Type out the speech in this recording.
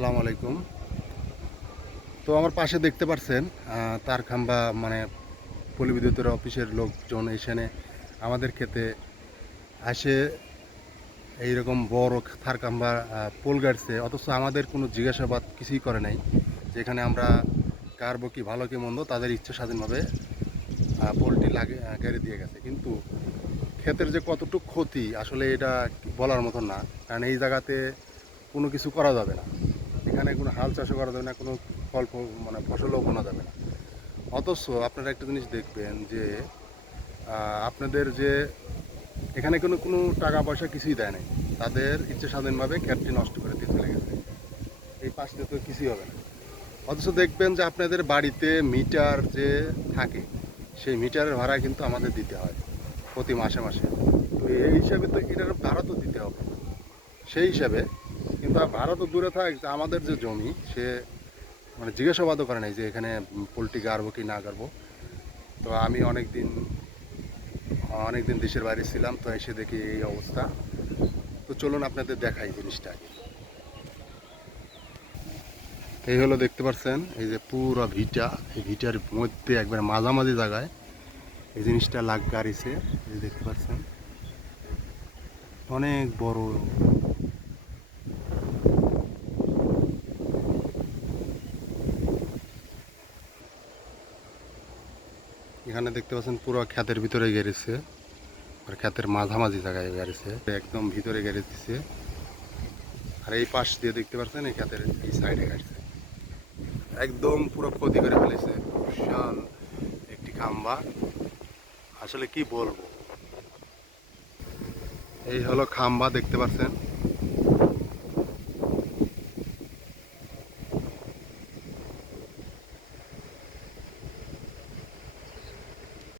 আসসালামু আলাইকুম। তো আমার পাশে দেখতে পাচ্ছেন তার খাম্বা মানে পল্লী বিদ্যুতের অফিসের লোকজন এখানে আমাদের ক্ষেতে আসে। এইরকম বড় থার খাম্বা পোল গাড়ছে। অথচ আমাদের কোনো জিজ্ঞাসাবাদ কিছুই করে নাই যেখানে আমরা কারবো কি, ভালো কি, মন্দ, তাদের ইচ্ছা স্বাধীনভাবে পোলটি লাগে গেড়ে দিয়ে গেছে। কিন্তু ক্ষেতের যে কতটুকু ক্ষতি, আসলে এটা বলার মতন না। কারণ এই জায়গাতে কোনো কিছু করা যাবে না। এখানে কোনো হাল চাষও করা যাবে না, কোনো ফল মানে ফসলও বোনা যাবে না। অথচ আপনারা একটা জিনিস দেখবেন যে আপনাদের যে এখানে কোনো কোনো টাকা পয়সা কিছুই দেয় নাই। তাদের ইচ্ছে স্বাধীনভাবে ক্ষেতটি নষ্ট করে দিয়ে চলে গেছে। এই পাশ তো কিছুই হবে না। অথচ দেখবেন যে আপনাদের বাড়িতে মিটার যে থাকে, সেই মিটারের ভাড়া কিন্তু আমাদের দিতে হয় প্রতি মাসে মাসে। তো এই হিসাবে তো এটার ভাড়া তো দিতে হবে। সেই হিসাবে কিন্তু ভারত দূরে থাক আমাদের যে জমি, সে মানে জিজ্ঞাসাবাদও করে নাই যে এখানে পোলট্রি গাড়বো কি না গাড়বো। তো আমি অনেক দিন অনেক দিন দেশের বাইরে ছিলাম, তো এসে দেখি এই অবস্থা। তো চলুন আপনাদের দেখাই জিনিসটা। এই হলো দেখতে পাচ্ছেন, এই যে পুরো ভিটা, এই ভিটার মধ্যে একবার মাঝামাঝি জায়গায় এই জিনিসটা লাগ গাড়িছে এই দেখতে পাচ্ছেন। অনেক বড় এখানে দেখতে পাচ্ছেন পুরো ক্ষেতের ভিতরে গেড়েছে। আর ক্ষেতের মাঝামাঝি জায়গায় গেড়েছে। একদম ভিতরে গেড়ে দিছে। আর এই পাশ দিয়ে দেখতে পাচ্ছেন এই ক্ষেতের এই সাইডে গেছে একদম পুরো ক্ষতি করে ফেলেছে। বিশাল একটি খাম্বা। আসলে কি বলব? এই হলো খাম্বা, দেখতে পাচ্ছেন।